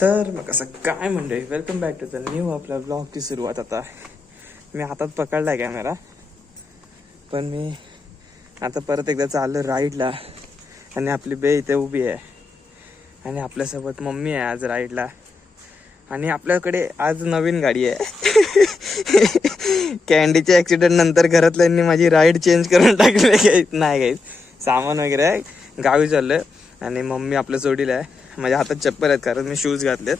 तर मग असं काय म्हणते, welcome back to the new आपल्या ब्लॉगची सुरुवात. आता मी हातात पकडलाय कॅमेरा, पण मी आता परत एकदा चाललो राईडला. आणि आपली बे इथे उभी आहे आणि आपल्यासोबत मम्मी आहे आज राईडला. आणि आपल्याकडे आज नवीन गाडी आहे. कॅन्डीच्या ॲक्सिडेंट नंतर घरातल्यांनी माझी राईड चेंज करून टाकली. नाही काही सामान वगैरे आहे, गावी चाललोय. आणि मम्मी आपल्या जोडीला आहे. माझ्या हातात चप्पल आहेत कारण मी शूज घातलेत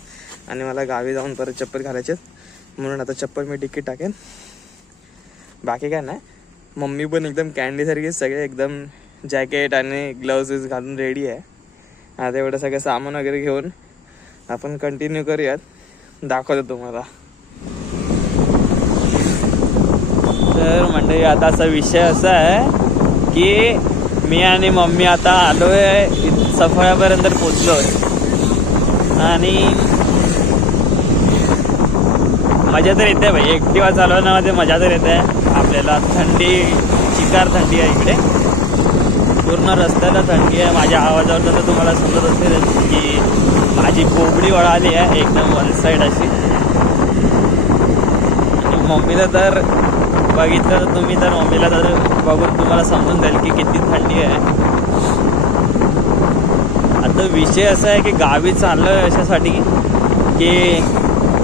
आणि मला गावी जाऊन परत चप्पल घालायचे, म्हणून आता चप्पल मी डिक्कीत टाकेन. बाकी काय नाही, मम्मी पण एकदम कॅन्डीसारखी सगळे एकदम जॅकेट आणि ग्लव्ज घालून रेडी आहे. आता एवढं सगळं सामान वगैरे घेऊन आपण कंटिन्यू करूयात. दाखवतो तुम्हाला. तर म्हणजे आता असा विषय असा आहे की मी आणि मम्मी आता आलोय सफळापर्यंत पोचलोय. आणि मजा तर येते भाई, एकटिवा चालवण्यामध्ये मजा तर येते. आपल्याला थंडी, चिकार थंडी आहे इकडे, पूर्ण रस्त्याला थंडी आहे. माझ्या आवाजावर तर तुम्हाला समजत असेल की माझी बोबडी वळाली आहे एकदम वन साईड अशी. आणि मम्मीला तर बघितलं तर तुम्ही, तर मम्मीला तर बघून तुम्हाला समजून जाईल की किती थंडी आहे. आता विषय असा आहे की गावी चाललो आहे अशासाठी की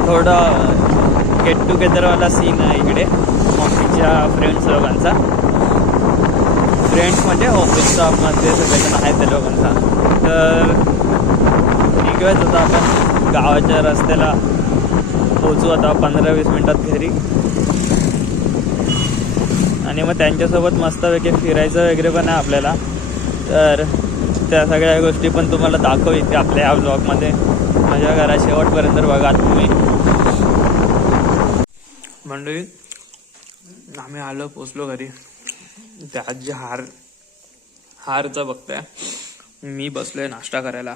थोडं गेट टुगेदरवाला सीन आहे इकडे मम्मीच्या फ्रेंड्स लोकांचा. फ्रेंड्स म्हणजे ऑफिस स्टाफमध्ये सगळेजण आहेत त्या लोकांचा. तर निघूयाच होता आपण गावाच्या रस्त्याला, पोचू आता 15-20 मिनटात घरी. आणि मग त्यांच्यासोबत मस्तपैकी फिरायचं वगैरे पण आहे आपल्याला. तर त्या सगळ्या गोष्टी पण तुम्हाला दाखव इथे आपल्या ह्या ब्लॉगमध्ये. माझ्या घरा शेवटपर्यंत बघा तुम्ही. मंडळी आम्ही आलो, पोचलो घरी. त्यात जे हारचं बघताय, मी बसलोय नाश्ता करायला.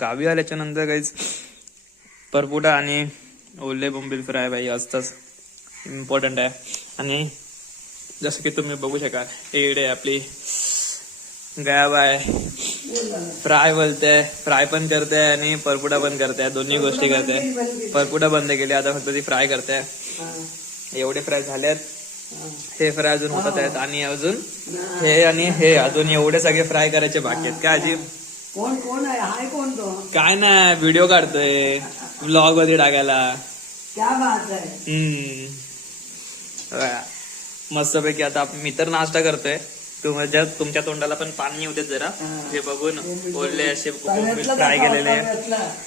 गावी आल्याच्या नंतर काहीच परपुटा आणि ओले बोंबील फ्राय बाई असतंच, इम्पॉर्टंट आहे. आणि जसं की तुम्ही बघू शकाल इकडे आपली गायब आहे, फ्राय बोलते, फ्राय पण करते आणि परपुटा पण करते, दोन्ही गोष्टी करते. परपुटा बंद केली, आता फक्त ती फ्राय करते. एवढे फ्राय झालेत, हे फ्राय अजून होतात आहेत आणि अजून हे आणि हे अजून एवढे सगळे फ्राय करायचे बाकी आहेत. काय अजिब कोण आहे? हाय कोण तो? काय नाही, व्हिडिओ काढतोय व्लॉग मध्ये टाकायला. क्या बात आहे. मस्तपैकी आता मी तर नाश्ता करतोय. तुमच्या तोंडाला पण पाणी येऊ देत जरा, हे बघून बोलले असे फ्राय केलेले.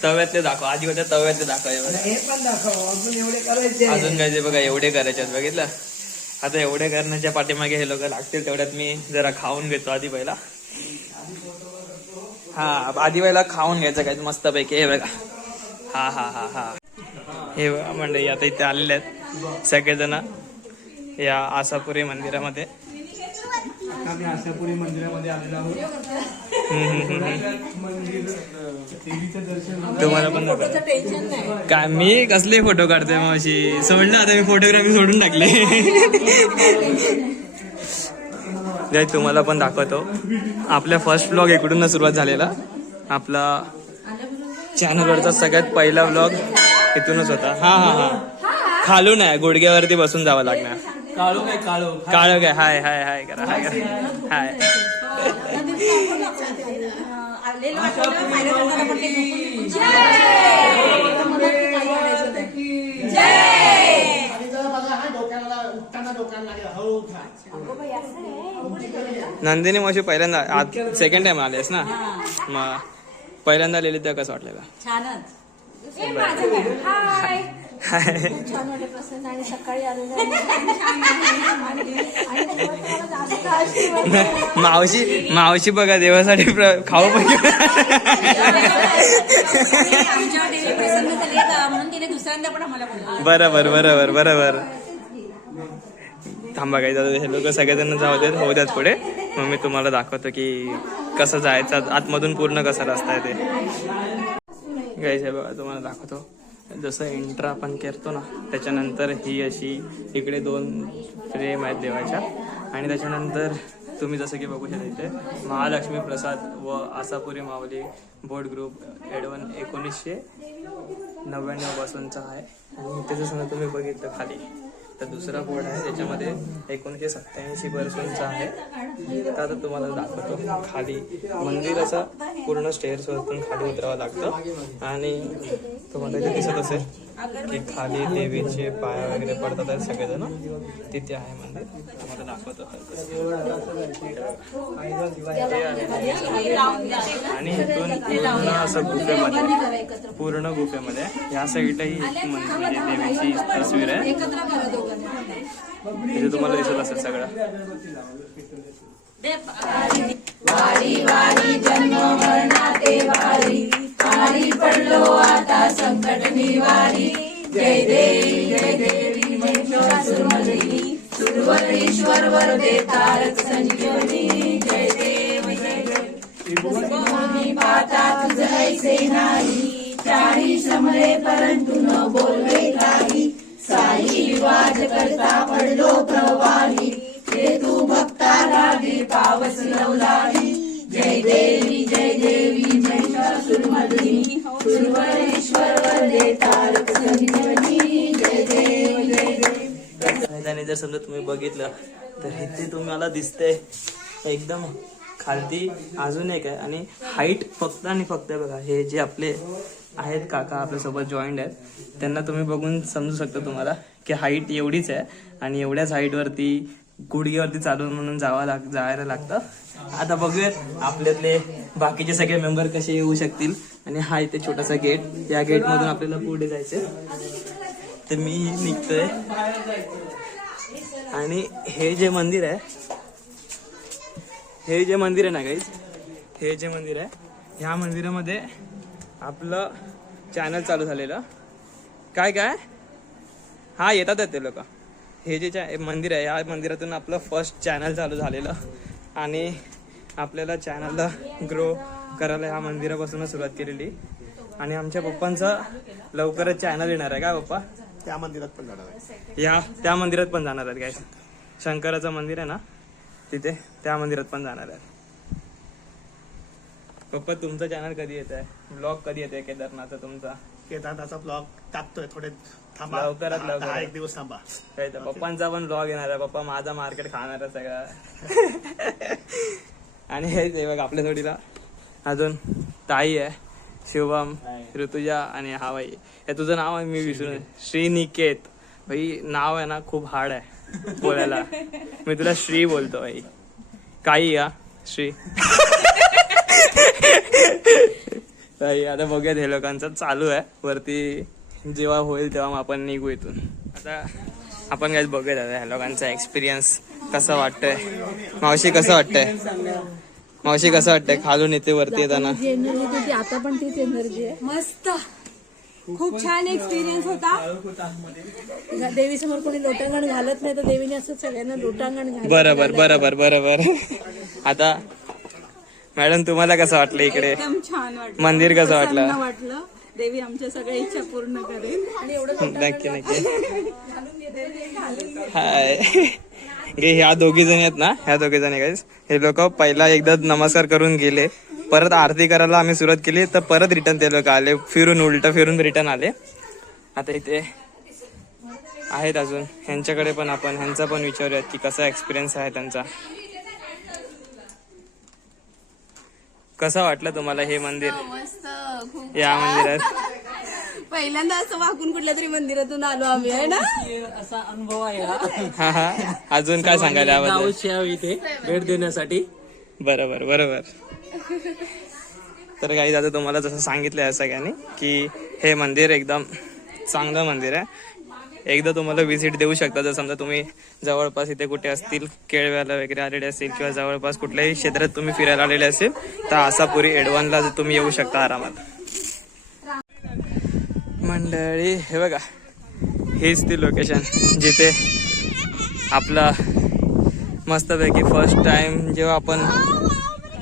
तव्यातले दाखव आधी, होत्या तव्यातले दाखव. हे पण दाखव, अजून एवढे करायचे. अजून काय, ते बघा एवढे करायचे बघितलं. आता एवढे करण्याच्या पाठीमागे हे लोक लागतील, तेवढ्यात मी जरा खाऊन घेतो आधी पहिला. हा, आधी पहिला खाऊन घ्यायचं काय मस्तपैकी. हे बघा, हा हा हा हा, हे बघा म्हणजे आता इथे आलेले आहेत सगळेजण या आसापुरी मंदिरामध्ये. आम्ही आशापुरी मंदिरामध्ये आलेलो आहोत. देवीचं दर्शन तुम्हाला पण काय, मी कसले फोटो काढतोय मावशी, सोडलं आता मी फोटोग्राफी सोडून टाकले. तुम्हाला पण दाखवतो. आपल्या फर्स्ट व्लॉग इकडूनच सुरुवात झालेला. आपला चॅनलवरचा सगळ्यात पहिला व्लॉग इथूनच होता. हा हा हा, खालून आहे, गुडघ्यावरती बसून जावं लागणार. काळो काय, हाय हाय हाय करा, हाय करा, हाय. नंदिनी मावशी पहिल्यांदा, आज सेकंड टाइम आलेस ना, मग पहिल्यांदा आलेली तर कसं वाटलं? छानच. छान वाटलं प्रसन्न. आणि सकाळी आलेलं मावशी बघा देवासाठी खाऊ पण म्हणून तिने दुसऱ्यांदा पण आम्हाला बोलला. बरोबर बरोबर बरोबर. थांबा काही जाऊ, हे लोक सगळेजण जाऊ देत, होऊ द्यात पुढे. मग मी तुम्हाला दाखवतो की कसं जायचं आतमधून, पूर्ण कसं रस्ता आहे ते. गाईस हे बघा, तुम्हाला दाखवतो. जसं एंट्रा आपण करतो ना, त्याच्यानंतर ही अशी इकडे 2 फ्रेम आहेत देवाच्या. आणि त्याच्यानंतर तुम्ही जसं की बघू शकता इथे महालक्ष्मी प्रसाद व आसापुरी माऊली बोट ग्रुप एडवन 1900 99 पासूनचा आहे आणि त्याचं समजा तुम्ही बघितलं खाली तर दुसरा बोर्ड आहे त्याच्यामध्ये 1987 पासूनचा आहे. तर आता तुम्हाला दाखवतो खाली मंदिर असं पूर्ण स्टेअर्सवरून खाली उतरावं लागतं आणि तुम्हाला इथे दिसत असेल की खाली देवीचे पाय वगैरे पडतात आहेत सगळेजण. तिथे आहे मंदिर, तुम्हाला दाखवतो. आणि इथून पूर्ण असं गुफेमध्ये, पूर्ण गुफेमध्ये या साईडलाही एक म्हणजे देवीची तस्वीर आहे. तिथे तुम्हाला दिसत असेल सगळं. वारी वारी जन्म मरणाते वारी, वारी पडलो आता संकट निवारी. जय देवी महिषासुरमर्दिनी, सुरवरीश्वर वरदे तारक संजीवनी. जय देव जय देव पाहता तुझ ऐसे नाही, चारी समरे परंतु न बोलवे काही. साई विवाद करता पडलो प्रवाही, हे तू भक्ता लागे पावस लवलाही. जय देवी महिषासुरमर्दिनी, सुरवरीश्वर वरदे तारक संजीवनी. जय देव. त्याने जर समजा तुम्ही बघितलं तर इथे तुम्हाला दिसतंय एकदम खालती अजून एक आहे आणि हाईट फक्त आणि फक्त बघा हे जे आपले आहेत काका आपल्यासोबत जॉईंट आहेत त्यांना तुम्ही बघून समजू शकता तुम्हाला की हाईट एवढीच आहे आणि एवढ्याच हाईटवरती गुडघ्यावरती चालून म्हणून जायला लागतं. आता बघूयात आपल्यातले बाकीचे सगळे मेंबर कसे येऊ शकतील. आणि हा इथे छोटासा गेट, या गेटमधून आपल्याला पुढे जायचं. तर मी निघतोय आणि हे जे मंदिर आहे ना गाईज, हे जे मंदिर आहे ह्या मंदिरामध्ये आपलं चॅनल चालू झालेलं. काय हा येतात ते लोक. हे जे मंदिर आहे या मंदिरातून आपलं फर्स्ट चॅनल चालू झालेलं आणि आपल्याला चॅनलला ग्रो करायला ह्या मंदिरापासूनच सुरुवात केलेली. आणि आमच्या पप्पांचं लवकरच चॅनल येणार आहे काय पप्पा? त्या मंदिरात पण जाणार आहे. त्या मंदिरात पण जाणार आहेत काय? शंकराचं मंदिर आहे ना तिथे, त्या मंदिरात पण जाणार आहे. पप्पा तुमचं चॅनल कधी येत आहे? ब्लॉग कधी येते केदारनाथचा तुमचा? केदारनाथचा ब्लॉग टाकतोय, थोडे थांबा, लवकरात लवकर. एक दिवस थांबा. काय तर पप्पांचा पण ब्लॉग येणार आहे. पप्पा माझा मार्केट खाणार आहे सगळं. आणि हे बघ आपल्या जोडीला अजून ताई आहे, शिवम, ऋतुजा आणि हा भाई. हे तुझं नाव आहे मी विसरून, श्रीनिकेत. भाई नाव आहे ना खूप हार्ड आहे बोलायला. मी तुला श्री बोलतो भाई. काही या श्री. ताई आता बघूयात हे लोकांचं चालू आहे वरती. जेव्हा होईल तेव्हा आपण निघू इथून. आता आपण काय बघूयात आता ह्या लोकांचा एक्सपिरियन्स कसा वाटतंय. मावशी कसं वाटतंय? मावशी कसं वाटतंय खालून येते वरती येताना? आता पण तीच एनर्जी आहे. मस्त, खूप छान एक्सपिरियन्स होता. देवी समोर कोणी लोटांगण घालत नाही तर देवीने असं सगळ्यांना लोटांगण घालत. बरोबर. आता मॅडम तुम्हाला कसं वाटलं इकडे? एकदम छान वाटलं. मंदिर कसं वाटलं? वाटलं देवी आमच्या सगळ्या इच्छा पूर्ण करेल. आणि नक्की. हाय. ह्या दोघी जणी आहेत ना, ह्या दोघी जणी गाईस, हे लोक पहिला एकदा नमस्कार करून गेले, परत आरती करायला आम्ही सुरुवात केली तर परत रिटर्न ते लोक आले, उलट फिरून रिटर्न आले. आता इथे आहेत अजून, ह्यांच्याकडे पण आपण ह्यांचा पण विचारूयात की कसा एक्सपिरियन्स आहे त्यांचा. कसं वाटलं तुम्हाला हे मंदिर? मस्त, खूप या मंदिरात पहिल्यांदा असं वाकून कुठल्या तरी मंदिरातून आलो आम्ही, आहे ना. असा अनुभव आहे हा. अजून काय सांगायला याबद्दल? गावची यावी इथे भेट देण्यासाठी. बरोबर. तर काही आता तुम्हाला जसं सांगितलं आहे सगळ्यांनी की हे मंदिर एकदम चांगलं मंदिर आहे. एकदा तुम्हाला व्हिजिट देऊ शकता. जर समजा तुम्ही जवळपास इथे कुठे असतील, केळव्याला वगैरे आलेले असतील किंवा जवळपास कुठल्याही क्षेत्रात तुम्ही फिरायला आलेले असेल तर आसापुरी एडवनला तुम्ही येऊ शकता आरामात. मंडळी हे बघा, हेच ती लोकेशन जिथे आपला मस्तपैकी फर्स्ट टाइम जेव्हा आपण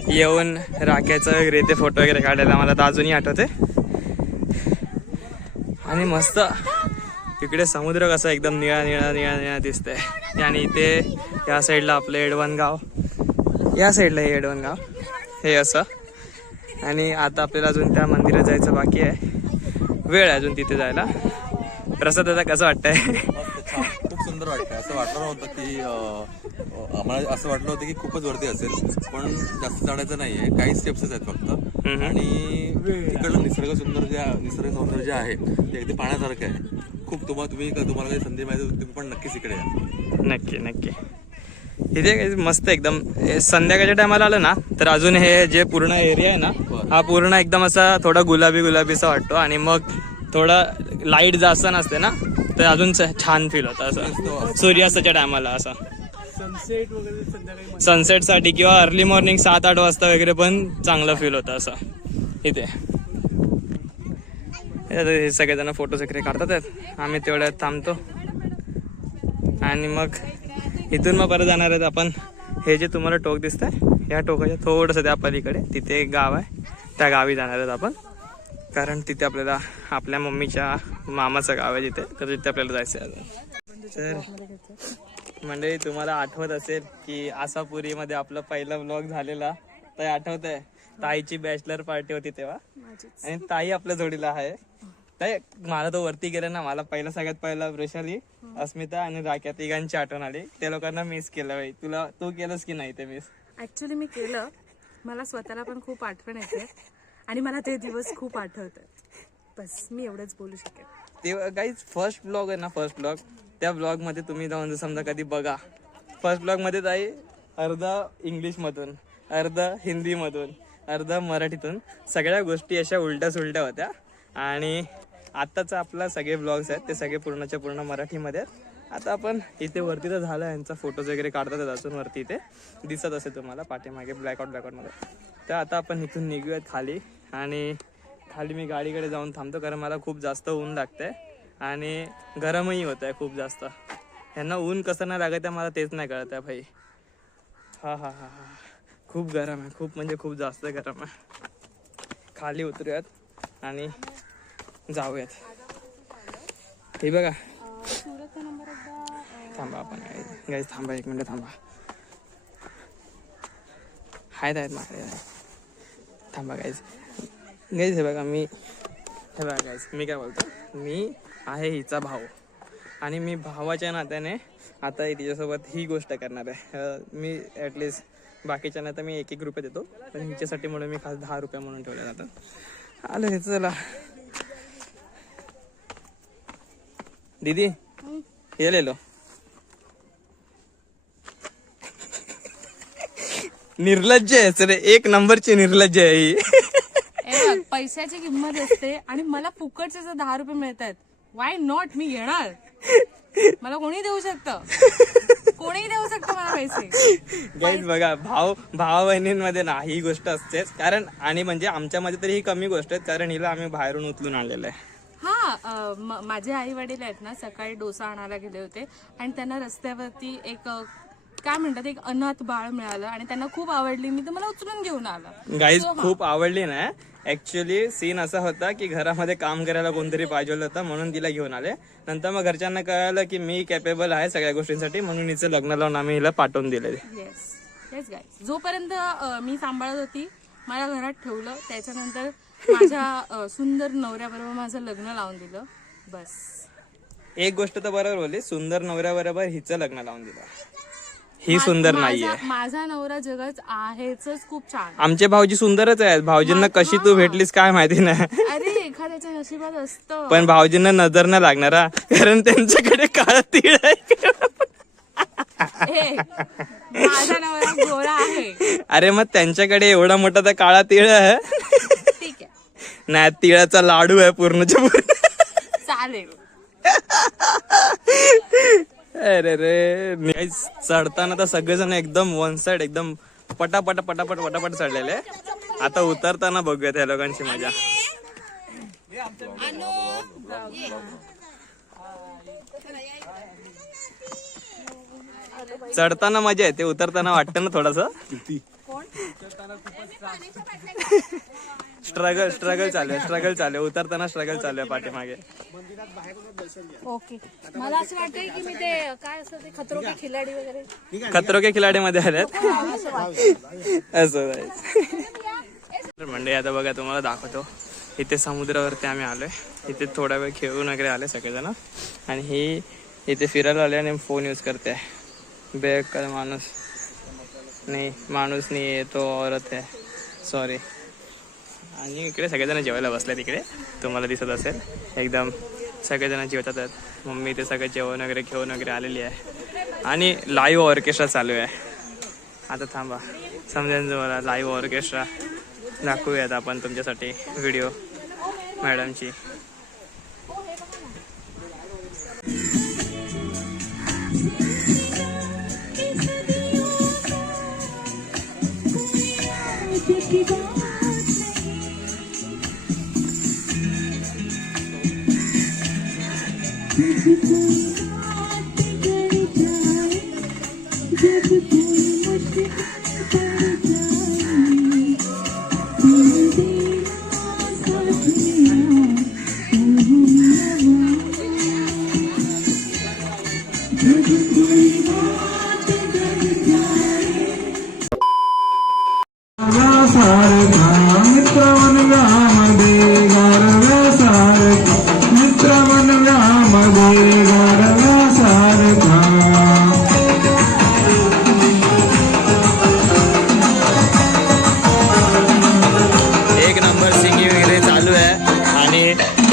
येऊन राख्याचं वगैरे ते फोटो वगैरे काढायला मला तर अजूनही आठवते. आणि मस्त इकडे समुद्र कसा एकदम निळा दिसतंय. आणि इथे या साईडला आपलं एडवन गाव, या साईडला हे एडवन गाव हे असं. आणि आता आपल्याला अजून त्या मंदिरात जायचं बाकी आहे. वेळ आहे अजून तिथे जायला. प्रसाद आता कसं वाटतंय? मस्त, छान, खूप सुंदर वाटतंय. असं वाटलं नव्हतं की आम्हाला असं वाटलं होतं की खूपच वरती असेल, पण जास्त चढायचं नाहीये, काही स्टेप्सच आहेत फक्त. आणि तिकडलं निसर्ग सौंदर्य जे आहे ते अगदी पाहण्यासारखं आहे. खूप तुम्हाला काही संधी माहिती तुम्ही पण नक्कीच इकडे या. नक्की नक्की. इथे काही मस्त एकदम संध्याकाळच्या टायमाला आलं ना तर अजून हे जे पूर्ण एरिया आहे ना हा पूर्ण एकदम असा थोडा गुलाबीसा वाटतो. आणि मग थोडा लाईट जास्त नसते ना तर अजून छान फील होतं असं सूर्यास्ताच्या टायमाला. असं सनसेट वगैरे संध्याकाळी सनसेटसाठी किंवा अर्ली मॉर्निंग 7-8 वाजता वगैरे पण चांगलं फील होतं असं इथे. हे सगळेजण फोटोज वगैरे काढतात. आम्ही तेवढ्यात थांबतो आणि मग इथून मग परत जाणार आहेत आपण. हे जे तुम्हाला टोक दिसतंय या टोकाच्या थोडंसं त्या पलीकडे तिथे एक गाव आहे, त्या गावी जाणार आहेत आपण. कारण तिथे आपल्याला आपल्या मम्मीच्या मामाचं गाव आहे तिथे, तर तिथे आपल्याला जायचं आहे. तर मंडळी तुम्हाला आठवत असेल की आसापुरीमध्ये आपला पहिला व्लॉग झालेला, तर आठवत आहे ताईची बॅचलर पार्टी होती तेव्हा, आणि ताई आपल्या जोडीला आहे. ताई मला तो वरती गेला ना, मला सगळ्यात पहिला वृषाली, अस्मिता आणि राख्या तिघांची आठवण आली. त्या लोकांना मिस केलं बाई. तू केलंस की नाही ते मिस? ऍक्च्युली मी केलं. मला स्वतःला पण खूप आठवण येते आणि मला ते दिवस खूप आठवतात. बस मी एवढंच बोलू शकेन. ते काहीच फर्स्ट ब्लॉग आहे ना, फर्स्ट ब्लॉग, त्या ब्लॉग मध्ये तुम्ही जाऊन समजा कधी बघा. फर्स्ट ब्लॉग मध्ये ताई अर्धा इंग्लिशमधून, अर्धा हिंदीमधून, अर्धा मराठीतून सगळ्या गोष्टी अशा उलट्या सुलट्या होत्या. आणि आत्ताचा आपला सगळे ब्लॉग्स आहेत ते सगळे पूर्णच्या पूर्ण मराठीमध्ये आहेत. आता आपण इथे वरती तर झालं, यांचा फोटोज वगैरे काढतात अजून वरती इथे दिसत असेल तुम्हाला पाठीमागे ब्लॅकआउटमध्ये. तर आता आपण इथून निघूयात खाली, आणि खाली मी गाडीकडे जाऊन थांबतो कारण मला खूप जास्त ऊन लागतंय आणि गरमही होत आहे खूप जास्त. ह्यांना ऊन कसं नाही लागत आहे मला तेच नाही कळत आहे भाई. हा खूप गरम आहे, खूप म्हणजे खूप जास्त गरम आहे. खाली उतरूयात आणि जाऊयात. हे बघा थांबा आपण गाईज, थांबा 1 मिनिट थांबा. आहेत माझ्याकडे, थांबा गाईज. हे बघा हे बघा गाईज, मी काय बोलतो, मी आहे हिचा भाऊ आणि मी भावाच्या नात्याने आता तिच्यासोबत ही गोष्ट करणार आहे. मी ॲटलिस्ट बाकीच्या नाही तर मी 1-1 रुपये देतो, पण हिच्यासाठी म्हणून मी खास 10 रुपये म्हणून ठेवले जातं. आलं हे, चला दीदी हे ले लो. निर्लज्ज आहे रे, 1 नंबरची निर्लज्ज आहे ही. पैशाची किंमत असते आणि मला फुकटचे जर 10 रुपये मिळत आहेत, वाय नॉट, मी घेणार. मला कोणी देऊ शकतं मला पैसे. गाईज बघा, भावा बहिणींमध्ये ना ही गोष्ट असतेच. कारण आणि म्हणजे आमच्यामध्ये तरी ही कमी गोष्ट आहे, कारण हिला आम्ही बाहेरून उचलून आणलेलं आहे. हा, माझे आई वडील आहेत ना, सकाळी डोसा आणायला गेले होते आणि त्यांना रस्त्यावरती एक काय म्हणतात एक अनाथ बाळ मिळालं आणि त्यांना खूप आवडली. मी तर मला उचलून घेऊन आला. गाईज खूप आवडली ना. ऍक्च्युली सीन असा होता की घरामध्ये काम करायला कोणतरी पाहिजे होतं म्हणून तिला घेऊन आले. नंतर मग घरच्यांना कळालं की मी कॅपेबल आहे सगळ्या गोष्टींसाठी, म्हणून हिचं लग्न लावून आम्ही हिला पाठवून दिले. येस गाईज, जोपर्यंत मी सांभाळत होती मला घरात ठेवलं, त्याच्यानंतर माझ्या सुंदर नवऱ्याबरोबर माझं लग्न लावून दिलं. बस एक गोष्ट तर बरोबर बोलली, सुंदर नवऱ्याबरोबर हिचं लग्न लावून दिलं. ही सुंदर नाहीये. माझा नवरा जगात आहेच खूप छान. आमचे भाऊजी सुंदरच आहेत. भाऊजींना कशी तू भेटलीस काय माहिती नाही. अरे एखाद्याच्या नशिबात असतं. पण भाऊजींना नजर नाही लागणार हा, कारण त्यांच्याकडे काळा तीळ आहे. माझा नवरा गोरा आहे. अरे मग त्यांच्याकडे एवढा मोठा तर काळा तीळ आहे. ठीक आहे, नाही तिळाचा लाडू आहे पूर्णच्या पूर्ण. चालेल. अरे रे, चढताना तर सगळेजण एकदम वन साइड एकदम पटापट चढलेले. आता उतरताना बघूया त्या लोकांची मजा. चढताना मजा येते, उतरताना वाटतं ना थोडस स्ट्रगल चालू आहे. उतरताना स्ट्रगल चालू आहे पाठीमागे. ओके, मला असं वाटतंय की मी ते काय असतं ते खतरो के खिलाडी वगैरे, खतरो के खिलाडी मध्ये आल्यात असं. म्हणजे आता बघा तुम्हाला दाखवतो, इथे समुद्रावरती आम्ही आलोय. इथे थोडा वेळ खेळून वगैरे आले सगळेजण. आणि ही इथे फिरायला आले आणि फोन यूज करते. बेकार माणूस नाही आहे तो औरत आहे, सॉरी. आणि इकडे सगळेजण जेवायला बसले. तिकडे तुम्हाला दिसत असेल एकदम सगळेजण जेवतात आहेत. मम्मी ते सगळं जेवण वगैरे घेऊन वगैरे आलेली आहे. आणि लाईव्ह ऑर्केस्ट्रा चालू आहे. आता थांबा समजेल तुम्हाला. लाईव्ह ऑर्केस्ट्रा दाखवूयात आपण तुमच्यासाठी व्हिडिओ मॅडमची.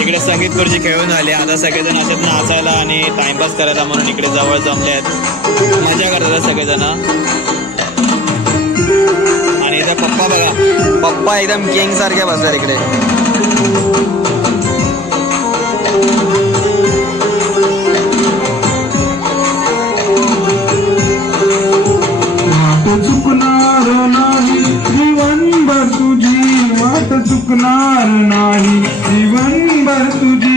इकडे संगीत खुर्ची खेळून आले. आता सगळेजण असेच नाचायला आणि टाइमपास करायला म्हणून इकडे जवळ जमले आहेत. मजा करतात सगळेजण. आणि इथं पप्पा बघा, पप्पा एकदम किंग सारखे बसतात इकडे. चुकणार नाही जीवनभर तुझी, वाट चुकणार नाही जीवनभर तुझी.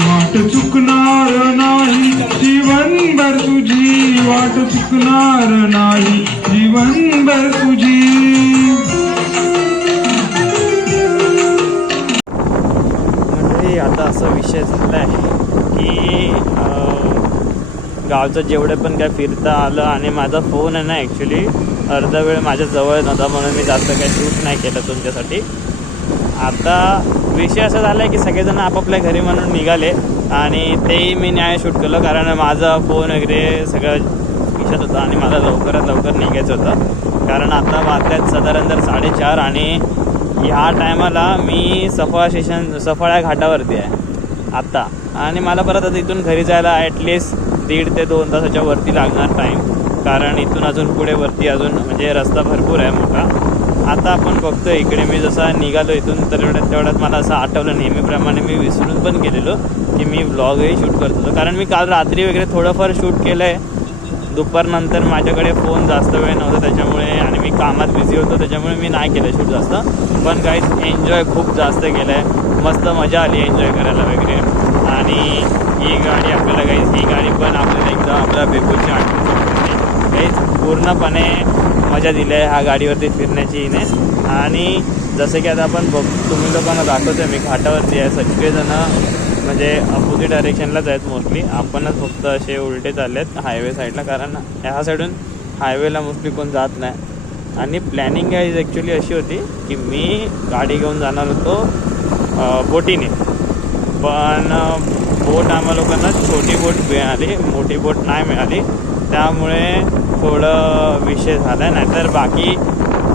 वाट चुकणार नाही जीवनभर तुझी, वाट चुकणार नाही जीवनभर तुझी. आता असा विषय झाला आहे की गावचं जेवढं पण काय फिरता आलं. आणि माझा फोन आहे ना ॲक्च्युली अर्धा वेळ माझ्या जवळ नव्हता म्हणून मी जास्त काही शूट नाही केलं तुमच्यासाठी. आता विषय असा झाला आहे की सगळेजण आपापल्या घरी म्हणून निघाले आणि तेही मी न्याय शूट केलं. कारण माझा फोन वगैरे सगळं खिशात होता आणि मला लवकरात लवकर निघायचं होतं. कारण आता वाजल्यात साधारण 4:30 आणि ह्या टायमाला मी सफाळ्या घाटावरती आहे आत्ता. आणि मला परत आता इथून घरी जायला ॲटलिस्ट 1.5 ते 2 तासाच्या वरती लागणार टाईम. कारण इथून अजून पुढे वरती अजून म्हणजे रस्ता भरपूर आहे मोठा. आता आपण बघतो इकडे मी जसा निघालो इथून तर तेवढ्यात मला असं आठवलं. नेहमीप्रमाणे मी विसरून पण गेलेलो की मी व्लॉगही शूट करत होतो. कारण मी काल रात्री वगैरे थोडंफार शूट केलं आहे. दुपारनंतर माझ्याकडे फोन जास्त वेळ नव्हता त्याच्यामुळे आणि मी कामात बिझी होतो त्याच्यामुळे मी नाही केलं शूट जास्त. पण काहीच एन्जॉय खूप जास्त केलं आहे. मस्त मजा आली एन्जॉय करायला वगैरे. आणि ही गाडी आपल्याला ही गाडी पण आपल्याला एकदम आपल्या बेपूरची आठवण काहीच पूर्णपणे मजा दिली आहे ह्या गाडीवरती फिरण्याची हिने. आणि जसं की आता आपण तुम्ही लोकांना दाखवतो मी घाटावरती आहे. सगळेजणं म्हणजे अपोजिट डायरेक्शनलाच आहेत मोस्टली. आपणच फक्त असे उलटे चालले आहेत हायवे साईडला. कारण ह्या साईडून हायवेला मोस्टली कोण जात नाही. आणि प्लॅनिंग आहे ॲक्च्युली अशी होती की मी गाडी घेऊन जाणार होतो बोटीने. पण बोट आम्हा लोकांना छोटी बोट मिळाली, मोठी बोट नाही मिळाली. त्यामुळे थोडं विषय झाला आहे. नाहीतर बाकी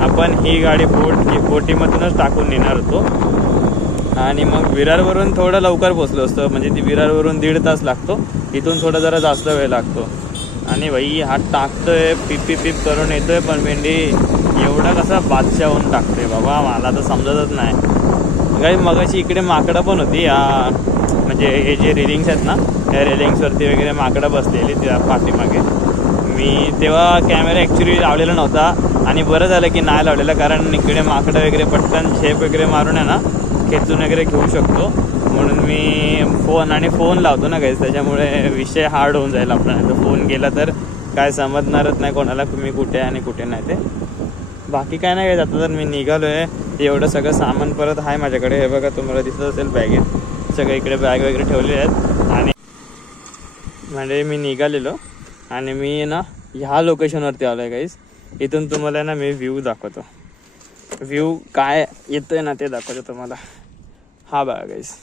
आपण ही गाडी बोटीमधूनच टाकून नेणार होतो. आणि मग विरारवरून थोडं लवकर पोचलो असतो. म्हणजे ती विरारवरून 1.5 तास लागतो. इथून थोडा जरा जास्त वेळ लागतो. आणि बाई हात टाकतोय पिप करून येतोय. पण भेंडी एवढा कसा बादशाह होऊन टाकतोय बाबा मला तर समजतच नाही. काही मगाशी इकडे माकडं पण होती. म्हणजे हे जे रेलिंग्स आहेत ना त्या रेलिंग्सवरती वगैरे माकडं बसलेली त्या पाठीमागे. मी तेव्हा कॅमेरा ॲक्च्युली लावलेला नव्हता. आणि बरं झालं की नाही लावलेलं. कारण इकडे माकडं वगैरे पटकन शेप वगैरे मारून आहे ना खेचून वगैरे घेऊ शकतो. म्हणून मी फोन लावतो ना काहीच. त्याच्यामुळे विषय हार्ड होऊन जाईल आपला. नाही तर फोन गेला तर काय समजणारच नाही कोणाला मी कुठे आहे आणि कुठे नाही ते. बाकी काय नाही. आता तर मी निघालो आहे. एवढं सगळं सामान परत आहे माझ्याकडे. हे बघा तुम्हाला दिसत असेल बॅगेत सगळं इकडे बॅग वगैरे ठेवले आहेत. आणि म्हणजे मी निघालेलो आणि मी ना ह्या लोकेशनवरती आलो आहे गाईस. इथून तुम्हाला ना मी व्ह्यू दाखवतो. व्ह्यू काय येतोय ना ते दाखवतो तुम्हाला. हा बघा गाईस,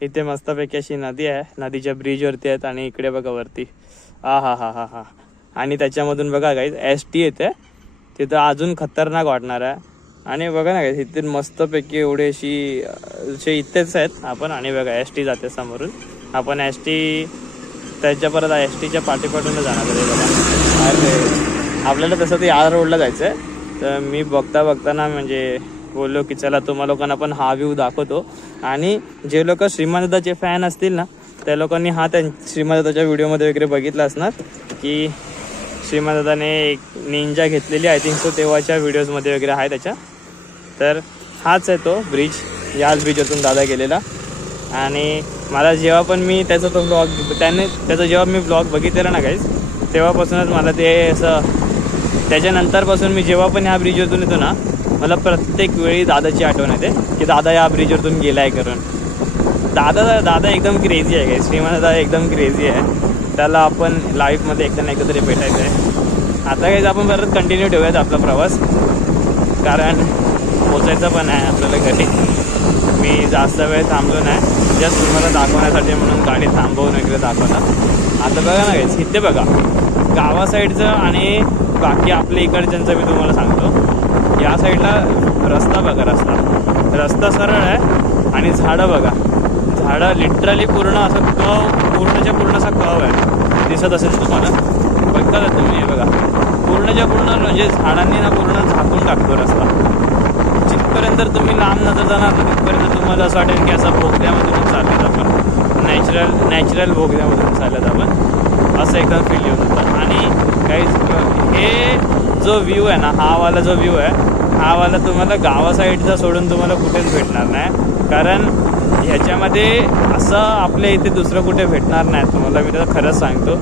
इथे मस्तपैकी अशी नदी आहे, नदीच्या ब्रिजवरती आहेत आणि इकडे बघा वरती हा आणि त्याच्यामधून बघा गाईस ST येते, तिथं अजून खतरनाक वाटणार आहे. आणि बघा ना गाईस इथे मस्तपैकी एवढी अशी इथेच आहेत आपण. आणि बघा ST जाते समोरून, आपण ST त्याच्या परत STच्या पाठीपाठूनच जाणार आहे बघा. अरे आपल्याला तसं ते या रोडला जायचं आहे, तर मी बघता ना म्हणजे बोललो की चला तुम्हा लोकांना पण हा व्ह्यू दाखवतो. आणि जे लोक श्रीमंतदाचे फॅन असतील ना त्या लोकांनी श्रीमंतदाच्या व्हिडिओमध्ये वगैरे बघितलं असणार की श्रीमंतदाने एक निंजा घेतलेली आय थिंक सो, तेव्हाच्या व्हिडिओजमध्ये वगैरे आहे त्याच्या. तर हाच आहे तो ब्रिज, याच ब्रिजवरतून दादा गेलेला. आणि मला जेव्हा पण मी त्याचा तो त्याचा जेव्हा मी ब्लॉग बघितलेला ना गाईस, तेव्हापासूनच मला ते असं, त्याच्यानंतरपासून मी जेव्हा पण ह्या ब्रिजवरतून येतो ना मला प्रत्येक वेळी दादाची आठवण येते की दादा या ब्रिजवरतून गेला आहे करून. दादा एकदम क्रेझी आहे गाईस, श्रीमंतदा एकदम क्रेझी आहे. त्याला आपण लाईफमध्ये एकदा ना एकदा तरी भेटायचं आहे. आता काहीच आपण परत कंटिन्यू ठेवूयात आपला प्रवास, कारण पोचायचं पण आहे आपल्याला घरी. मी जास्त वेळ थांबलो नाही, जस्ट तुम्हाला दाखवण्यासाठी म्हणून गाडी थांबवून वगैरे दाखवणार. आता बघा ना गाईस, इथे बघा गावा साईडचं आणि बाकी आपल्या इकडच्यांचं मी तुम्हाला सांगतो. या साईडला रस्ता बघा, रस्ता सरळ आहे आणि झाडं बघा, झाडं लिटरली पूर्ण असं पूर्णच्या पूर्ण असा कव आहे, दिसत असेल तुम्हाला. बघता तुम्ही हे बघा, पूर्णच्या पूर्ण म्हणजे झाडांनी ना पूर्ण झाकून टाकतो रस्ता. जिथपर्यंत तुम्ही लांब नजर जाणार ना तिथपर्यंत तुम्हाला असं वाटेल की असं बोगद्यामधून चाललेत आपण, नॅचरल बोगद्यामधून चाललेत आपण, असं एकदम फील येऊन जातं. आणि काही हे जो व्ह्यू आहे ना, हा वाला जो व्ह्यू आहे, हा वाला तुम्हाला गावा साईडचा सोडून तुम्हाला कुठेच भेटणार नाही. कारण ह्याच्यामध्ये असं आपल्या इथे दुसरं कुठे भेटणार नाही तुम्हाला, मी त्याला खरंच सांगतो.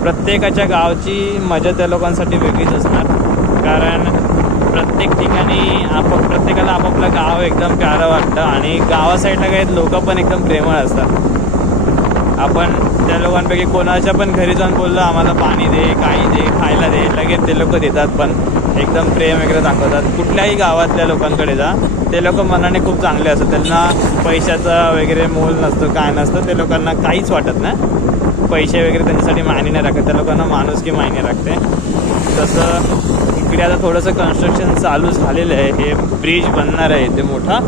प्रत्येकाच्या गावची मजा त्या लोकांसाठी वेगळीच असणार. कारण प्रत्येक ठिकाणी प्रत्येकाला आपापलं गाव एकदम प्यारं वाटतं. आणि गावा साईडला काही लोक पण एकदम प्रेमळ असतात. आपण त्या लोकांपैकी कोणाच्या पण घरी जाऊन बोललो आम्हाला पाणी दे, काही दे, खायला दे, लगेच ते लोक देतात. पण एकदम प्रेम वगैरे दाखवतात. कुठल्याही गावातल्या लोकांकडे जा, ते लोक मनाने खूप चांगले असतात. त्यांना पैशाचं वगैरे मोल नसतं, काय नसतं, ते लोकांना काहीच वाटत नाही. पैसे वगैरे त्यांच्यासाठी मायने नाही राखत, त्या लोकांना माणुसकी मायने राखते. तसं इकडे आता थोडंसं कन्स्ट्रक्शन चालू झालेलं आहे, हे ब्रिज बनणार आहे इथे मोठा,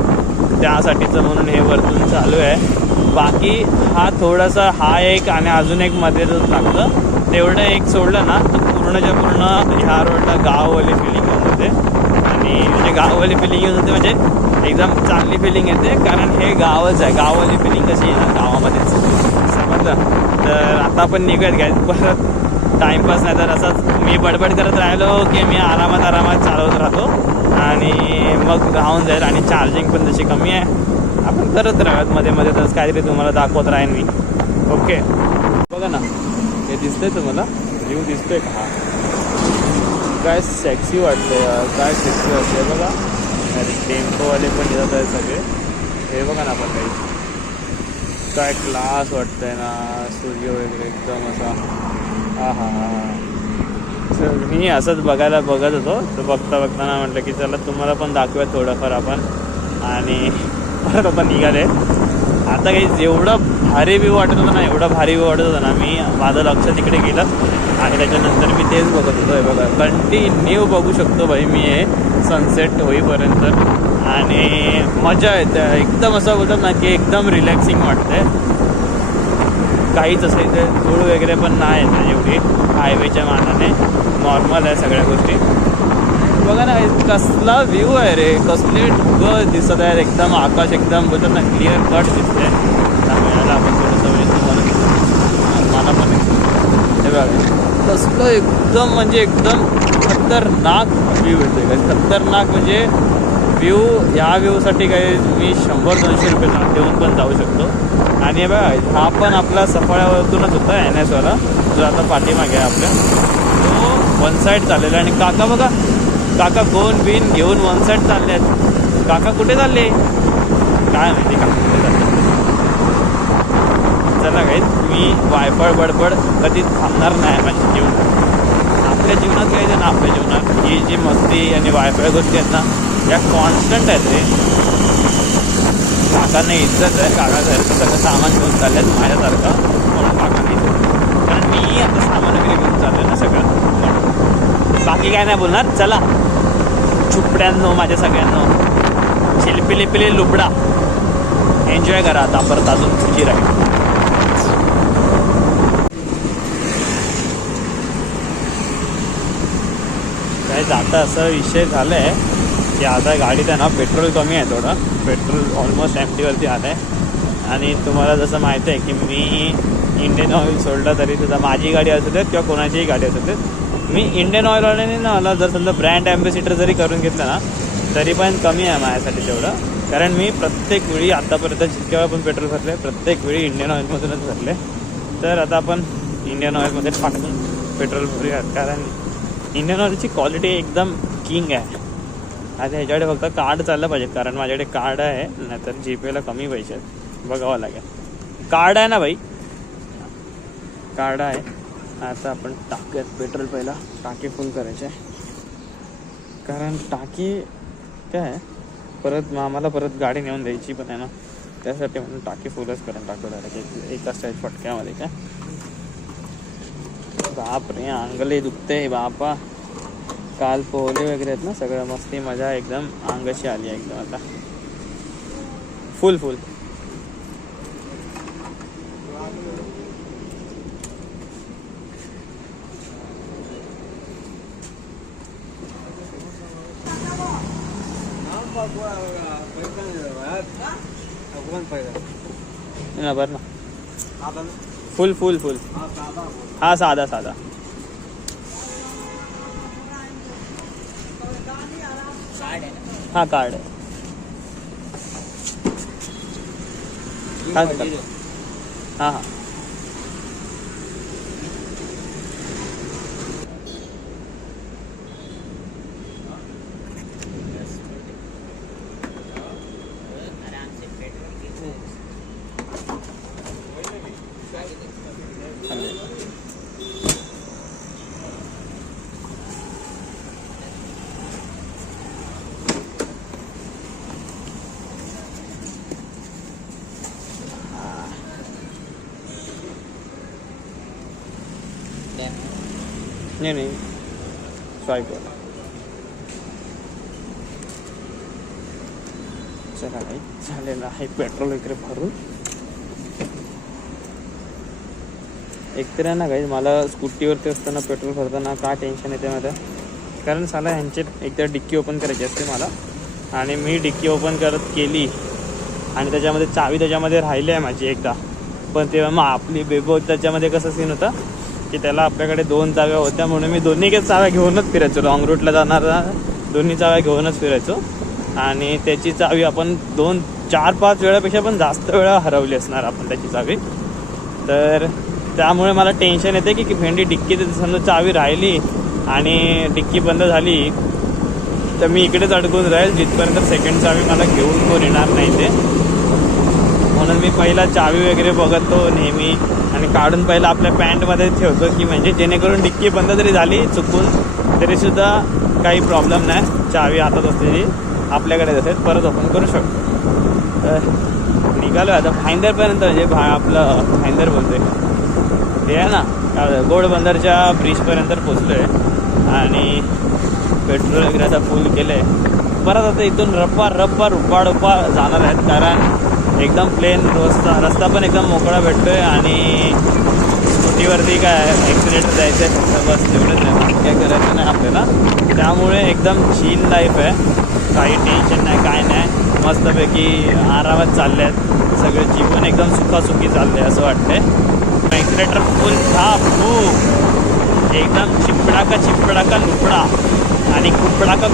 त्यासाठीचं म्हणून हे वरतून चालू आहे. बाकी हा थोडासा हा एक आणि अजून एक मध्ये जो लागतं तेवढं एक सोडलं ना तर पूर्णच्या पूर्ण ह्या रोडला गाववाली फिलिंग येऊन जाते. आणि म्हणजे गाववाली फिलिंग येऊन जाते म्हणजे एकदम चांगली फिलिंग येते, कारण हे गावच आहे. गाववाली फिलिंग कशी येणार गावामध्येच, समजलं. तर आता आपण निघूयात घ्यायचं, परत टाईमपास नाही तर असंच मी बडबड करत राहिलो की मी आरामात चालवत राहतो आणि मग राहून जाईल. आणि चार्जिंग पण तशी कमी आहे, आपण करत राहूयात मध्ये मध्ये तसं काहीतरी तुम्हाला दाखवत राहीन मी. ओके, बघा ना हे दिसतंय तुम्हाला, व्ह्यू दिसतोय का? काय सेक्सी वाटतंय यार, काय सेक्सी वाटतंय बघा. अरे टेम्पोवाले पण येतात आहे सगळे, हे बघा ना आपण काही काय क्लास वाटतंय ना, सूर्य वगैरे एकदम असा. मी असंच बघत होतो, तर बघताना म्हटलं की चला तुम्हाला पण दाखवूयात थोडंफार आपण. आणि परत आता निघाले. आता काही जेवढं भारी व्ह्यू वाटत होतं ना, एवढं भारी व्ह्यू वाटत होतं ना, मी माझं लक्ष तिकडे गेलं आणि त्याच्यानंतर मी तेच बघत होतो. हे बघा कंटिन्यू बघू शकतो भाई मी हे सनसेट होईपर्यंत. आणि मजा येते एकदम, असं बोलतात ना की एकदम रिलॅक्सिंग वाटतंय. काहीच असं इथे धूळ वगैरे पण नाही येते एवढी, हायवेच्या मानाने नॉर्मल आहे सगळ्या गोष्टी. बघा ना कसला व्ह्यू आहे रे, कसले ढग दिसत आहेत, एकदम आकाश एकदम बोलतात ना क्लिअर कट दिसते. त्यामुळे आपण थोडंसं मला पण हे बघा कसलं एकदम म्हणजे एकदम खतरनाक व्ह्यू येतो आहे. खतरनाक म्हणजे व्ह्यू, ह्या व्ह्यूसाठी काही मी 100-200 रुपये देऊन पण जाऊ शकतो. आणि बघा हा पण आपला सफाळ्यावरतूनच होता NS वाला, जो आता पाठीमागे आहे आपल्या, तो वन साईड चाललेला. आणि काका बघा, काका गोन बिन घेऊन वन साईड चालले आहेत. काका कुठे चालले काय माहिती, काका कुठे चालले. चला काही मी वायफळ बडबड कधीच थांबणार नाही माझ्या जीवनात. आपल्या जीवनात काही ना आपल्या जीवनात ही जी मस्ती आणि वायफळ गोष्टी आहेत ना या कॉन्स्टंट आहेत रे. काकांना इज्जत आहे, काका घरचं सगळं सामान घेऊन चालले आहेत माझ्यासारखं म्हणून काकांना इज्जत आहे. कारण मी आता सामान वगैरे घेऊन चाललो ना सगळं म्हणून. बाकी काय नाही बोलणार. चला चुपड्यांनो माझ्या सगळ्यांनो शिल्पिले लुबडा एन्जॉय करा आता परत अजून तुझी राहील. काय जाता असा विषय झालाय की आता गाडीत आहे ना पेट्रोल कमी आहे, थोडं पेट्रोल ऑलमोस्ट एम्प्टीवरती आलं आहे. आणि तुम्हाला जसं माहिती आहे की मी इंडियन ऑइल सोडलं तरी सुद्धा माझी गाडी असू देत किंवा कोणाचीही गाडी असू देत मी इंडियन ऑइलवाल्याने ना मला जर समजा ब्रँड ॲम्बेसिडर जरी करून घेतलं ना तरी पण कमी आहे माझ्यासाठी तेवढं. कारण मी प्रत्येक वेळी आत्तापर्यंत जितक्या वेळा पण पेट्रोल भरले प्रत्येक वेळी इंडियन ऑइलमधूनच भरले. तर आता आपण इंडियन ऑइलमध्ये टाकून पेट्रोल भरूयात कारण इंडियन ऑइलची क्वालिटी एकदम किंग आहे. आता ह्याच्याकडे फक्त कार्ड चाललं पाहिजे कारण माझ्याकडे कार्ड आहे, नाहीतर जीपेला कमी पैसे आहेत, बघावं लागेल. कार्ड आहे ना भाई, कार्ड आहे. आता आपण टाकूयात पेट्रोल. पहिला टाकी फुल करायची आहे कारण टाकी काय आहे परत आम्हाला परत गाडी नेऊन द्यायची पण आहे ना, त्यासाठी म्हणून टाकी फुलच करून टाकतो डायरेक्ट एका साईड फटक्यामध्ये. काय बाप रे अंगले दुखते बापा. काल पोहले वगैरे आहेत ना सगळं मस्ती मजा एकदम अंगाशी आली आहे एकदम. आता फुल फुल ना बर ना फुल फुल फुल. हा साधा साधा. हा कार्ड आहे. हां हां नाही स्वाईप करा. चला नाही झालेलं आहे पेट्रोल वगैरे भरून. एकतर आहे ना काही मला स्कूटीवरती असताना पेट्रोल भरताना का टेन्शन येते माझं कारण साला ह्यांचे एकतर डिक्की ओपन करायची असते मला आणि मी डिक्की ओपन केली आणि त्याच्यामध्ये चावी त्याच्यामध्ये राहिली आहे माझी एकदा. पण तेव्हा मग आपली बेबो त्याच्यामध्ये कसं सीन होता की त्याला आपल्याकडे 2 चाव्या होत्या म्हणून मी दोन्ही चाव्या घेऊनच फिरायचो. लॉंग रूटला जाणारा दोन्ही चाव्या घेऊनच फिरायचो आणि त्याची चावी आपण 2-4-5 वेळापेक्षा पण जास्त वेळा हरवली असणार आपण त्याची चावी. तर त्यामुळे मला टेन्शन येते की भेंडी डिक्की समजा चावी राहिली आणि डिक्की बंद झाली तर मी इकडेच अडकून राहील जिथपर्यंत सेकंड चावी मला घेऊन कोण येणार नाही ते. म्हणून मी पहिला चावी वगैरे बघतो नेहमी आणि काढून पहिला आपल्या पॅन्टमध्ये ठेवतो की म्हणजे जेणेकरून डिक्की बंद जरी झाली चुकून तरीसुद्धा काही प्रॉब्लेम नाही. चावी हातात असलेली आपल्याकडे असेल परत ओपन करू शकतो. तर निघालो आता भाईंदरपर्यंत म्हणजे आपलं भाईंदर बोलतोय ते आहे ना गोडबंदरच्या ब्रिजपर्यंत पोचलो आहे आणि पेट्रोल वगैरे आता फुल केलं आहे. परत आता इथून रप्पा रुपा जाणार आहेत कारण एकदम प्लेन रस्ता पण एकदम मोकळा भेटतो आहे आणि स्कूटीवरती काय ॲक्सिलेटर द्यायचं आहे फक्त बस तेवढंच आहे, काय करायचं नाही आपल्याला. त्यामुळे एकदम चिल लाईफ आहे, काही टेन्शन नाही काय नाही, मस्तपैकी आरामात चालले आहेत सगळे. जीवन एकदम सुखासुखी चाललं आहे असं वाटतंय. ॲक्सिलेटर फुल एकदम चिपडाका लुपडा आणि कुपडाका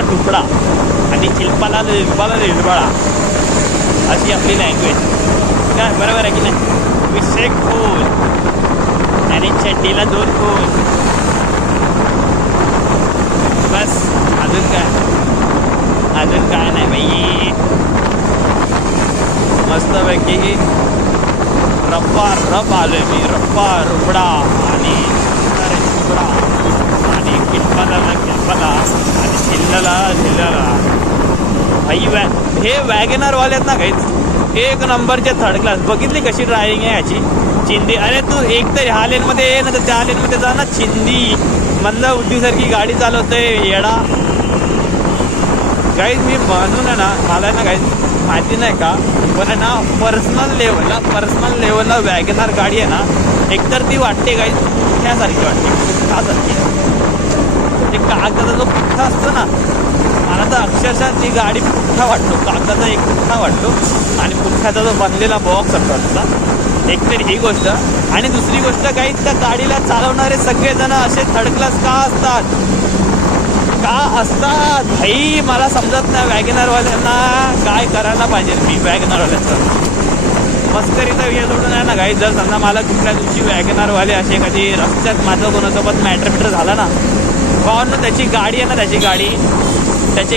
टुपडा आणि चिलपाला लिलबाळा अशी आपली लँग्वेज. काय बरोबर आहे की नाही. विषय फूल आणि चड्डीला 2 फूल बस. अजून काय नाही बाई. मस्तपैकी रप्पा रप आलोय मी, रप्पा रुपडा आणि रुपडा आणि किटपाला आणि झिल्ल्याला भाई हे वॅगनरवाले आहेत ना काहीच एक नंबरचे थर्ड क्लास. बघितली कशी ड्रायव्हिंग आहे याची. चिंदी, अरे तू एक तर ह्या लेनमध्ये ये ना तर त्या लेनमध्ये जा ना. चिंदी म्हणलं बुद्धीसारखी गाडी चालवतोय येडा. गाईज मी म्हणून आहे ना, मला ना काहीच माहिती नाही का, पण आहे ना पर्सनल लेवलला वॅगनर गाडी आहे ना, एकतर ती वाटते काही पुठ्यासारखी वाटते, पुठ्ठासारखी. ते कागदाचा जो पुठ्ठा असतो ना, मला तर अक्षरशः ती गाडी पुठ्ठा वाटतो, कागदाचा एक पुठ्ठा वाटतो आणि पुठ्ठ्याचा जो बनलेला बॉक्स असतो त्याचा. एक तर ही गोष्ट. आणि दुसरी गोष्ट काही त्या गाडीला चालवणारे सगळेजण असे थर्ड क्लास का असतात भाई, मला समजत नाही. वॅगनरवाल्यांना काय करायला पाहिजे मी वॅगनरवाल्यांचं मस्करीचा विषय सोडून आहे ना काही. जर समजा मला कुठल्या दिवशी वॅगनरवाले असे कधी रस्त्यात माझं कोणासोबत मॅटर झाला ना, भावांनो त्याची गाडी आहे ना, त्याची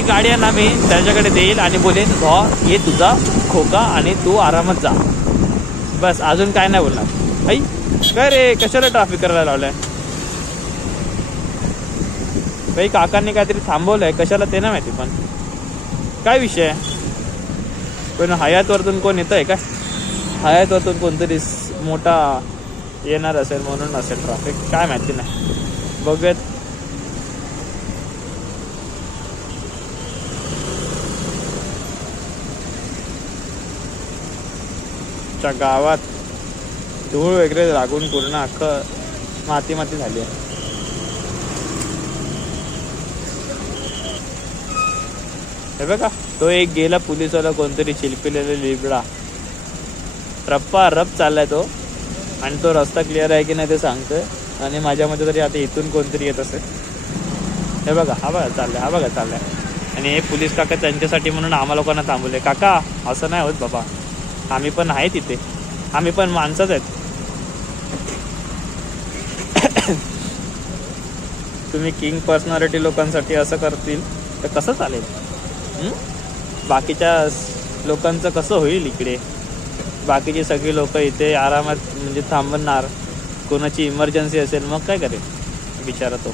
गाडी आहे ना, मी त्याच्याकडे देईल आणि बोलेन भावा ये तुझा खोका आणि तू आरामात जा, बस. अजून काय नाही बोलणार. आई काय रे, कशाला ट्रॅफिक करायला लावलंय भाई? काकांनी काहीतरी थांबवलंय, कशाला ते नाही माहिती, पण काय विषय आहे? पण हयातवरतून कोण येतं आहे काय? हयातवरतून कोणतरी मोठा येणार असेल म्हणून असेल ट्रॅफिक, काय माहिती नाही. बघूयात. गावात धूळ वगैरे लागून पूर्ण अख्खं माती झाली आहे. हे बघा, तो एक गेला पोलिसवाला, कोणतरी चिलपिलेला लिबडा, रप्पा रप चाललाय तो. आणि तो रस्ता क्लिअर आहे की नाही ते सांगतोय. आणि माझ्यामध्ये तरी आता इथून कोणतरी येत असेल. हे बघा, हा बघा चाललाय. आणि हे पोलीस काका त्यांच्यासाठी म्हणून आम्हा लोकांना थांबवले. काका असं नाही होत बाबा, आम्ही पण आहे तिथे, आम्ही पण माणसंच आहेत. तुम्ही किंग पर्सनॅलिटी लोकांसाठी असं करतील तर कसं चालेल? बाकीच्या लोकांचं कसं होईल इकडे? बाकीची सगळी लोक इथे आरामात म्हणजे थांबणार. कोणाची इमर्जन्सी असेल मग काय करेल बिचारा तो.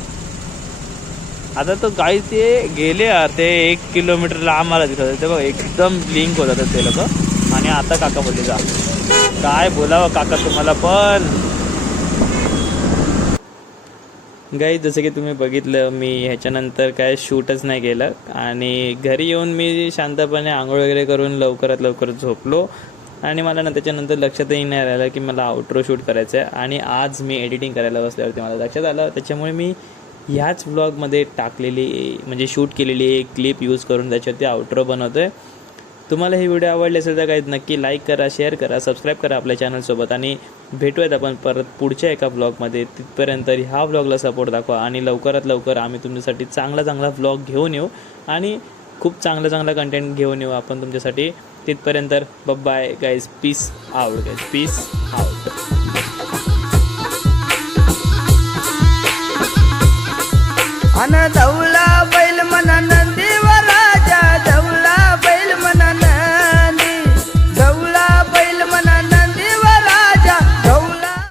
आता तो गाडी ते गेले यार, ते 1 किलोमीटर लांब मला दिसत होते बघ, एकदम लिंक होत ते लोक. आणि आता काका बोलले जा, काय बोलावं काका तुम्हाला पण. गाईज जसं की तुम्ही बघितलं, मी ह्याच्यानंतर काय शूटच नाही केलं. आणि घरी येऊन मी शांतपणे आंघोळ वगैरे करून लवकरात झोपलो. आणि मला ना त्याच्यानंतर लक्षातही नाही राहिलं की मला आउट्रो शूट करायचं आहे. आणि आज मी एडिटिंग करायला बसल्यावरती मला लक्षात आलं. त्याच्यामुळे मी ह्याच व्लॉगमध्ये टाकलेली म्हणजे शूट केलेली एक क्लिप यूज करून त्याच्यावरती आउट्रो बनवतो आहे. तुम्हाला ही व्हिडिओ आवडली असेल तर काही नक्की लाईक करा, शेअर करा, सबस्क्राईब करा आपल्या चॅनलसोबत. आणि भेटूयात आपण परत पुढच्या एका व्लॉगमध्ये. तिथपर्यंत ह्या व्लॉगला सपोर्ट दाखवा. आणि लवकरात लवकर आम्ही तुमच्यासाठी चांगला व्लॉग घेऊन येऊ आणि खूप चांगला कंटेंट घेऊन येऊ आपण तुमच्यासाठी. तिथपर्यंत bye guys, peace out guys, peace out. अन धवला बैल मनानं